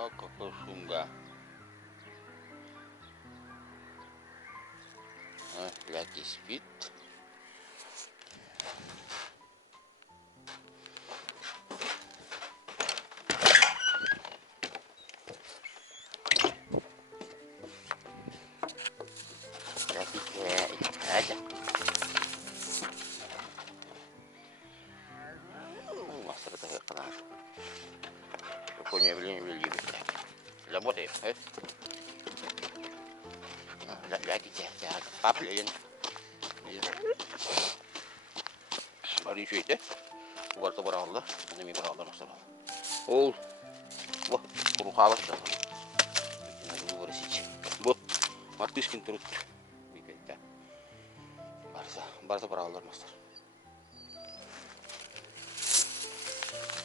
Oh, kokosunga. Lagi speed. Lagi kayak aja. Master kayak kenal. Pokoknya beli lemot ya. Lagi cek papel yan. Bari şöyle. Varsa bara Allah. Ne mi bara Allah mesela. Ol. Wah, kuru kawas dah. Ini baru sih. Bu, mati skin turut. Dikit. Barsa bara Allah mesela.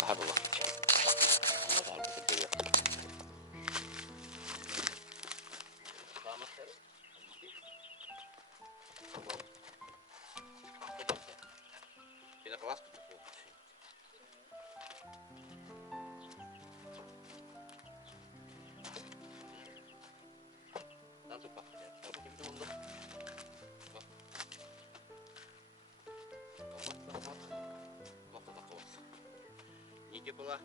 Hadi bak. Была.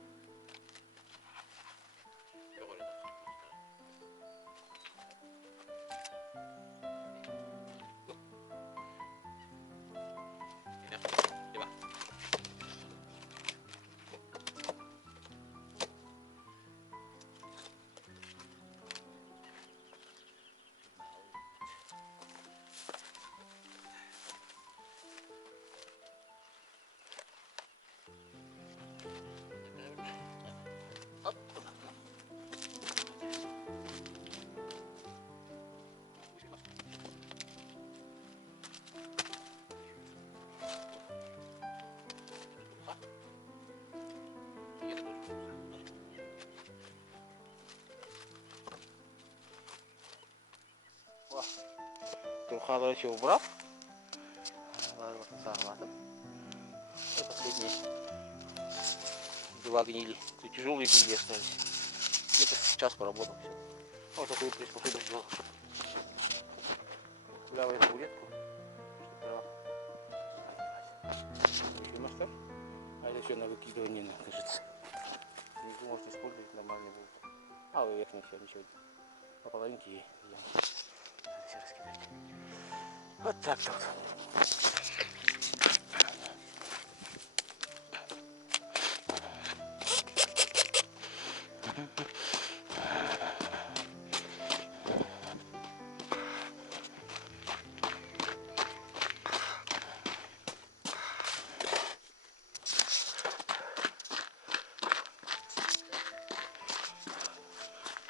Трухало еще убрал. И последние два гнили. Тяжелые гнили остались. Где-то час поработал. Все. Вот такую приспособу сделал. Лявая табуретку. Еще мастер. А это все на выкидывание, кажется. Внизу может использовать, нормально будет. А вы верхний все, ничего. По половинке и все раскидать. Вот так-то вот.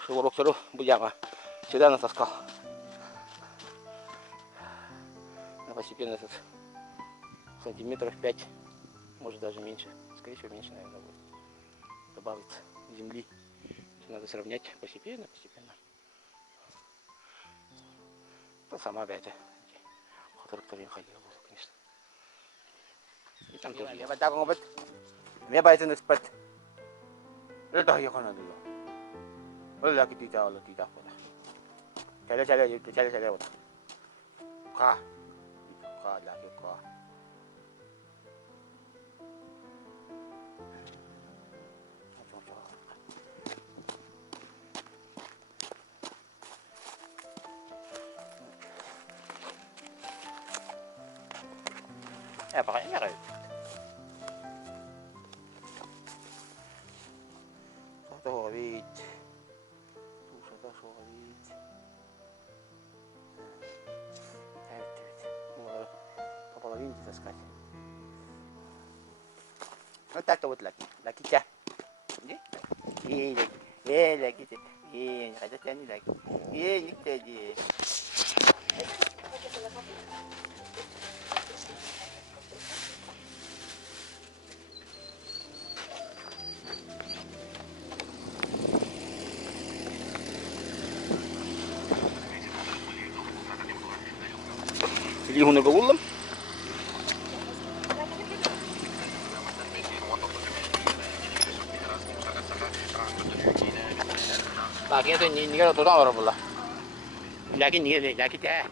Шевурок все равно будяга сюда натаскал. Постепенно этот сантиметров 5, может даже меньше, скорее всего меньше, наверное, будет добавить земли. Надо сравнять постепенно. Ну, сама опять тракторин ходила, конечно. И там тоже. Я так он говорит, мне боится спать. Это я хочу надо. Вот лаки тита вот. Чаля вот. Ка lagi ko. Pakai kayo. Satu wit. Половинки таскать. Вот так-то вот лаки-тя. Лаки-тя. Хотя тебя не лаки. Не тяди. Лигу нагулам. Niye oturdan var burada? Lakin niye değil? Lakin de.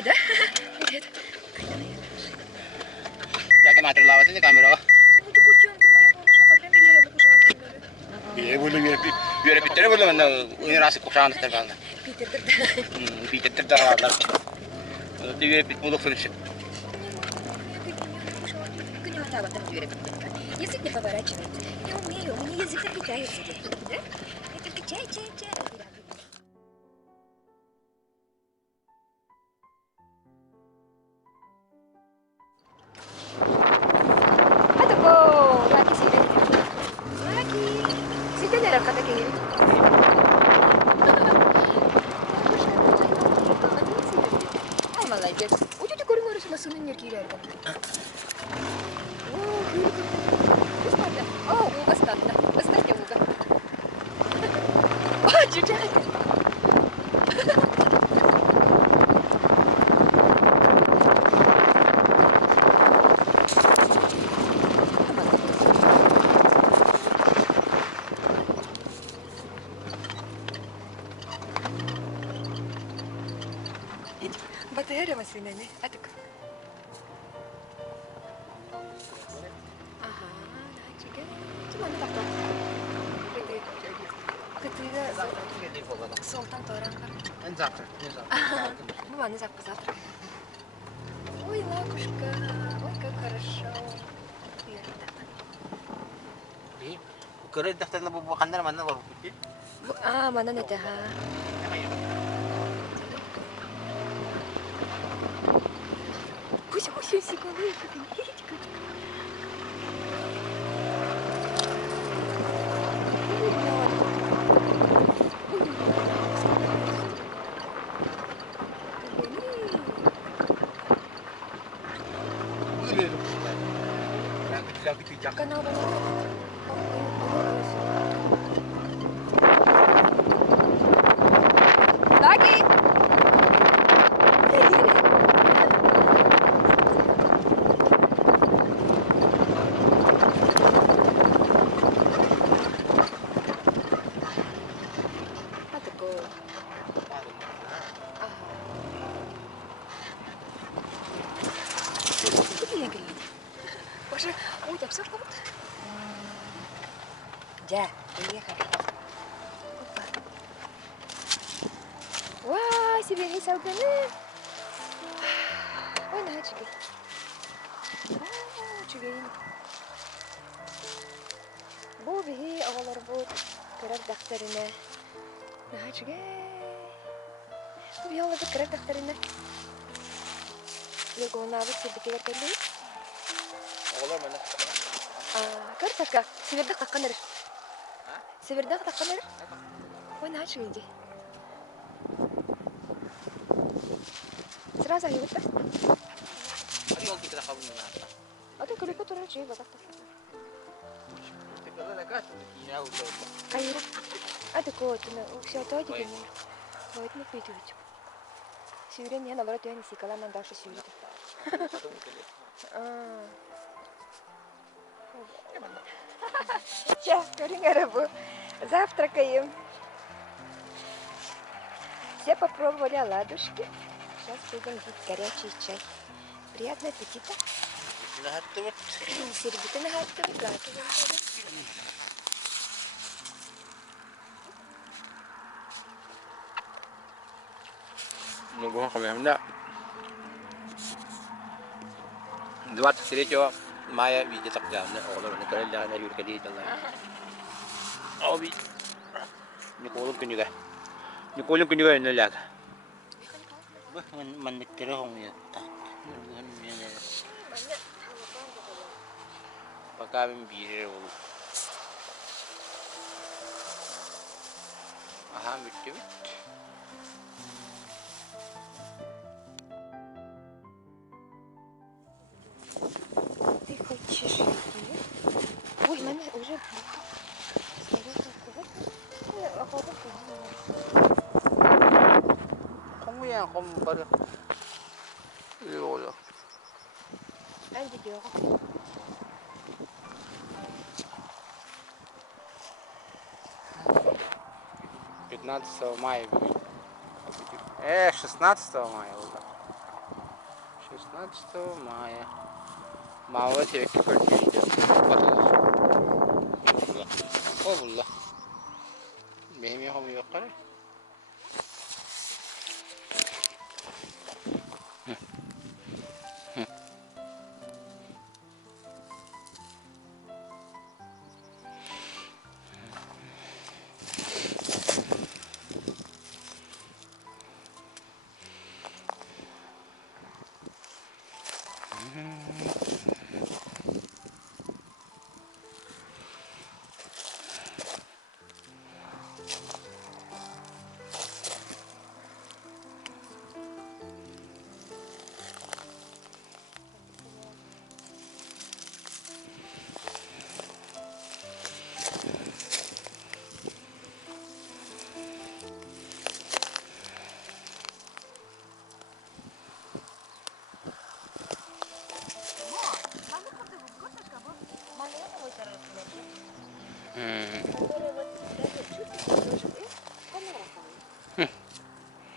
ده Lakin materi lawatin di kamera. Iya, boleh biar Peter boleh mana ini rasa kusahan terus kan. Peter terdarah. Di biar Peter mudah finish. Язык не поворачивается. Я умею, у меня язык отлетается. Да? Я только чай. Lagi sih. Sini ada kata kiri. Ай, молодец. Уйди ты корень нарисуй машину не киряй. Достаточно. Достаточно луга. Чуть-чуть. Батарея машинами. А так. Ага, чекай. Cuma tak tahu. Ketika Sultan orang kan. Завтра. Ну ладно, завтра. Ой, лакушка, ой, как хорошо. Kalau daftar na bubukan na naman na wala puti. Mana nih dah? Kusi sih kalau itu. Kenapa? Lagi. Ой, да все вот. Да, приехали. Опа. Вау, себе не салганы. Ой, на чугай. Чугай. Бу бихи авалар бу керак дактарына. На чугай. Бу яла бу керак дактарына. Его навык себе келли. Oğlan bana. Картошка. Севердә какканыр. Севердә какканыр. Ой, на чугай. Сразу йогurt. Hadi yol dikkat kabul mü? Ata kırık oturur şey bak. Tekrar da kaç? Yine oldu. Hayır. Ata koyduğunu şey tadı gibi. Koyduğunu koyduğunu. Sürün yana var diye nisi kalandan daha şey sürüyor. Сейчас, рыбу. Завтракаем. Все попробовали оладушки. Сейчас будем пить горячий чай. Приятного аппетита. Серебряный нагадывает. Нunggu kami hendak 23 мая видит тогда оглор никогда не юрка дитя оби Николу книга не ляг man nagtira kong yun pagkaming birir aha bitti Ты хочешь идти? Ой, маме уже kamu yang kamu pada iya Анди дёра. 15 мая 16 мая 16 мая мама тебе кипертейді Олла benim yokum yok kare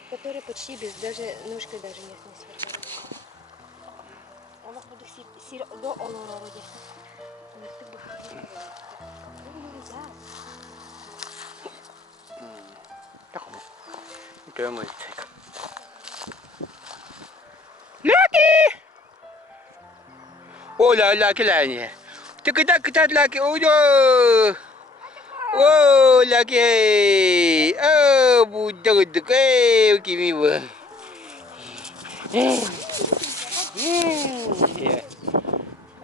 Который почти без даже ножкой даже не свернула. Она ходит сир до олора вроде. Ito mo ito. Lucky! Oh, lucky lang niya. Kita lucky. Oh, no! Oh, lucky! Oh, budak-budak. Eh, kimi ba?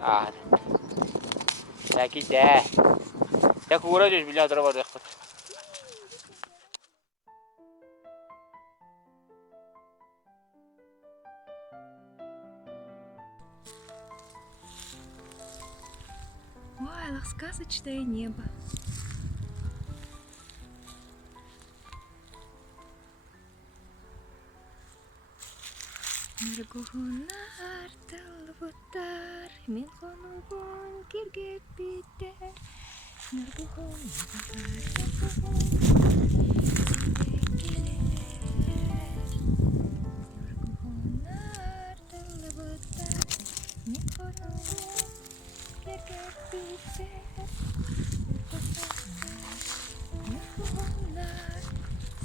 Ah, lucky dah. Ya kurang je bila terlalu dah. Ой, сказочное небо. Нургунар талватар, мен хонугун киргеп битер. Нургунар талватар, мен хонугун киргеп битер. Нургунар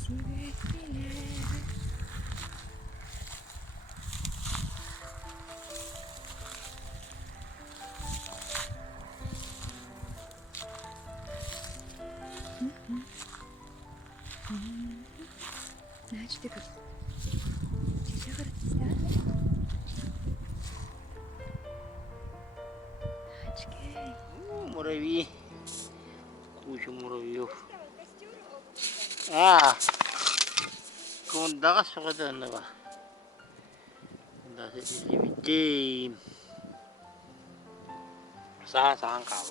сибет билер. Значит, ты как? Все говорится, да? Очки. Муравьи. Куча муравьев. А, кунда сокоданова. Да, это лимитей. Сaan kau.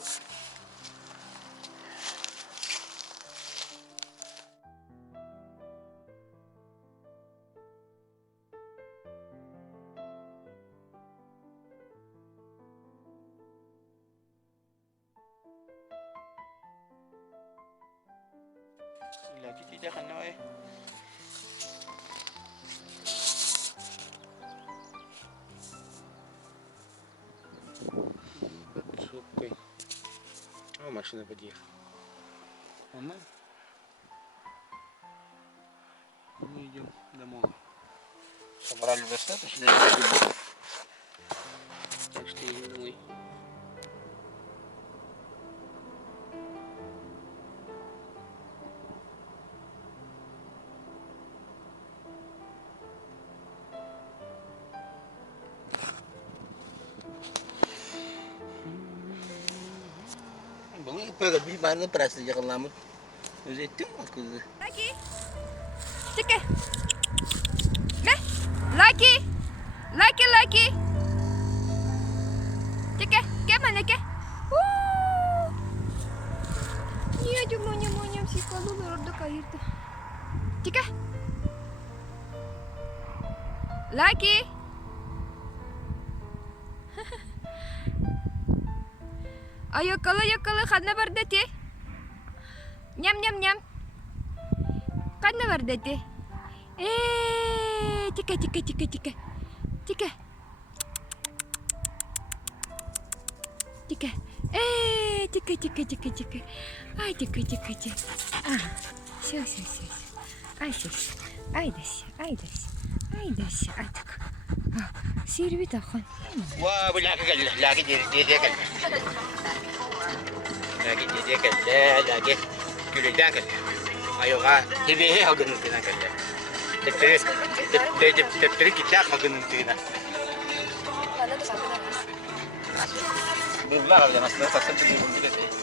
Lagi tidak kan noe. Супкой. О, машина подъехала. Она. Мы идем домой. Собрали достаточно. Так что идем домой. Bang, pega di mana perasa jangan lama. Jadi itu aku. Lagi. Cike. Ne? Lagi. Lagi. Cike, ke mana ke? Iya, cuma nyam si kalau lorok air tuh. Cike. Lagi. Ayo kalau karena berdati. Nyam. Karena berdati. Cika. Cika. Ay, cika. Ah, все. Ай, дasi. Ай, так. Сирви тахан. Wah, lagi dia kan. Lagi gülüden kan. Ayo ka, hibihe hagun tina kan. Tektere kita hagun tina. Karena tuh sampai nangis. Belum lah, jangan sampai pasal itu.